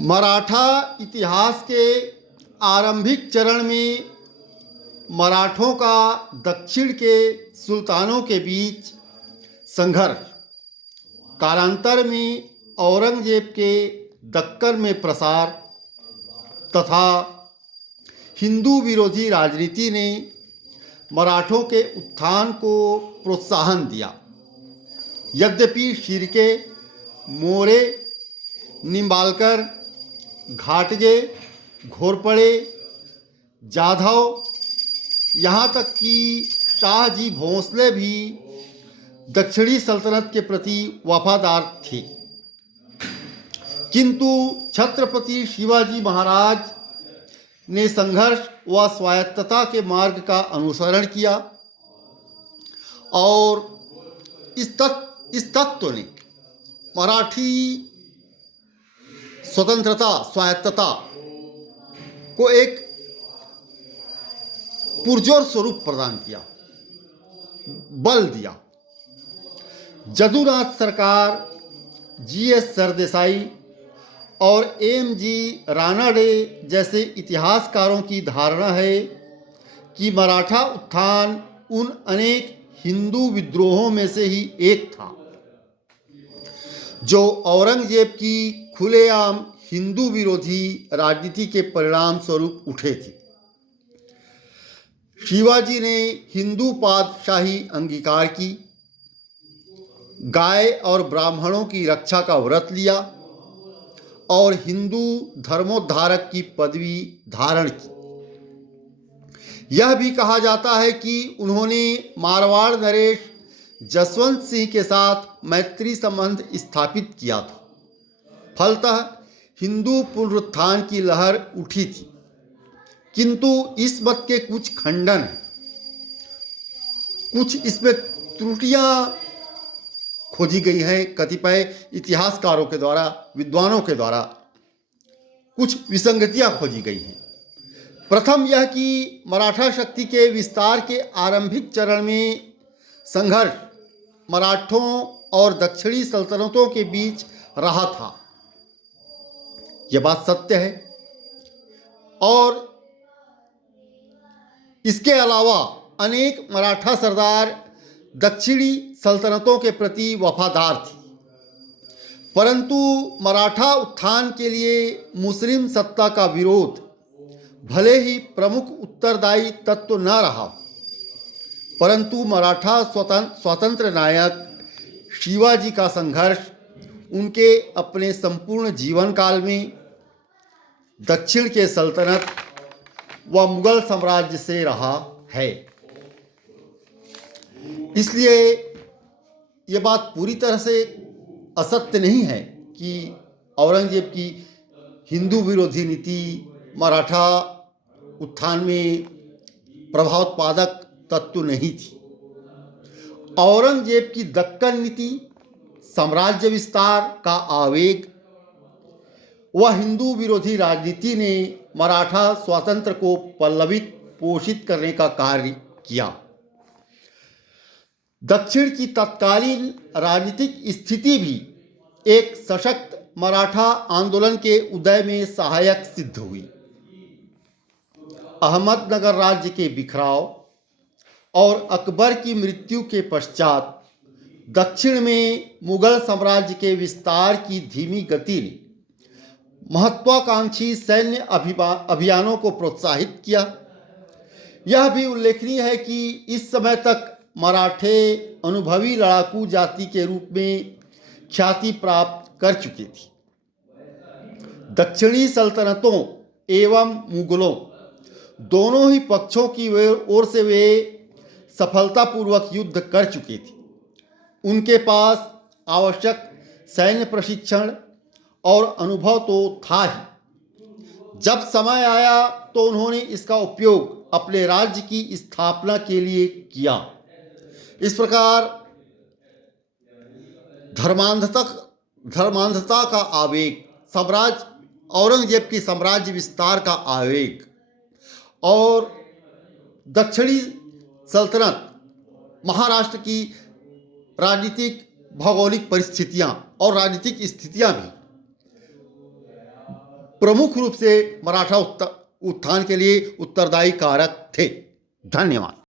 मराठा इतिहास के आरंभिक चरण में मराठों का दक्षिण के सुल्तानों के बीच संघर्ष कालांतर में औरंगजेब के दक्कन में प्रसार तथा हिंदू विरोधी राजनीति ने मराठों के उत्थान को प्रोत्साहन दिया। यद्यपि शिर्के, मोरे, निम्बालकर, घाटगे, घोरपड़े, जाधव, यहाँ तक कि शाहजी भोंसले भी दक्षिणी सल्तनत के प्रति वफादार थे, किंतु छत्रपति शिवाजी महाराज ने संघर्ष व स्वायत्तता के मार्ग का अनुसरण किया और इस तत्व ने मराठी स्वतंत्रता स्वायत्तता को एक पुरजोर स्वरूप प्रदान किया, बल दिया। जदुनाथ सरकार, जी.एस. सरदेसाई और एम.जी. रानाडे जैसे इतिहासकारों की धारणा है कि मराठा उत्थान उन अनेक हिंदू विद्रोहों में से ही एक था जो औरंगजेब की खुलेआम हिंदू विरोधी राजनीति के परिणाम स्वरूप उठे थे। शिवाजी ने हिंदू पातशाही अंगीकार की, गाय और ब्राह्मणों की रक्षा का व्रत लिया और हिंदू धर्मोद्धारक की पदवी धारण की। यह भी कहा जाता है कि उन्होंने मारवाड़ नरेश जसवंत सिंह के साथ मैत्री संबंध स्थापित किया था। फलतः हिंदू पुनरुत्थान की लहर उठी थी, किंतु इस मत के कुछ खंडन हैं, कुछ इसमें त्रुटियां खोजी गई हैं। कतिपय इतिहासकारों के द्वारा, विद्वानों के द्वारा कुछ विसंगतियां खोजी गई हैं। प्रथम यह कि मराठा शक्ति के विस्तार के आरंभिक चरण में संघर्ष मराठों और दक्षिणी सल्तनतों के बीच रहा था। यह बात सत्य है और इसके अलावा अनेक मराठा सरदार दक्षिणी सल्तनतों के प्रति वफादार थे, परंतु मराठा उत्थान के लिए मुस्लिम सत्ता का विरोध भले ही प्रमुख उत्तरदायी तत्व न रहा, परंतु मराठा स्वतंत्र नायक शिवाजी का संघर्ष उनके अपने संपूर्ण जीवन काल में दक्षिण के सल्तनत व मुगल साम्राज्य से रहा है। इसलिए ये बात पूरी तरह से असत्य नहीं है कि औरंगजेब की हिंदू विरोधी नीति मराठा उत्थान में प्रभावोत्पादक तत्व नहीं थी। औरंगजेब की दक्कन नीति, साम्राज्य विस्तार का आवेग व हिंदू विरोधी राजनीति ने मराठा स्वातंत्र्य को पल्लवित पोषित करने का कार्य किया। दक्षिण की तत्कालीन राजनीतिक स्थिति भी एक सशक्त मराठा आंदोलन के उदय में सहायक सिद्ध हुई। अहमदनगर राज्य के बिखराव और अकबर की मृत्यु के पश्चात दक्षिण में मुगल साम्राज्य के विस्तार की धीमी गति ने महत्वाकांक्षी सैन्य अभियानों को प्रोत्साहित किया। यह भी उल्लेखनीय है कि इस समय तक मराठे अनुभवी लड़ाकू जाति के रूप में ख्याति प्राप्त कर चुके थे। दक्षिणी सल्तनतों एवं मुगलों दोनों ही पक्षों की ओर से वे सफलतापूर्वक युद्ध कर चुके थे। उनके पास आवश्यक सैन्य प्रशिक्षण और अनुभव तो था ही। जब समय आया तो उन्होंने इसका उपयोग अपने राज्य की स्थापना के लिए किया। इस प्रकार धर्मांधता का आवेग, औरंगजेब की साम्राज्य विस्तार का आवेग और दक्षिणी सल्तनत महाराष्ट्र की राजनीतिक भौगोलिक परिस्थितियां और राजनीतिक स्थितियां भी प्रमुख रूप से मराठा उत्थान के लिए उत्तरदायी कारक थे। धन्यवाद।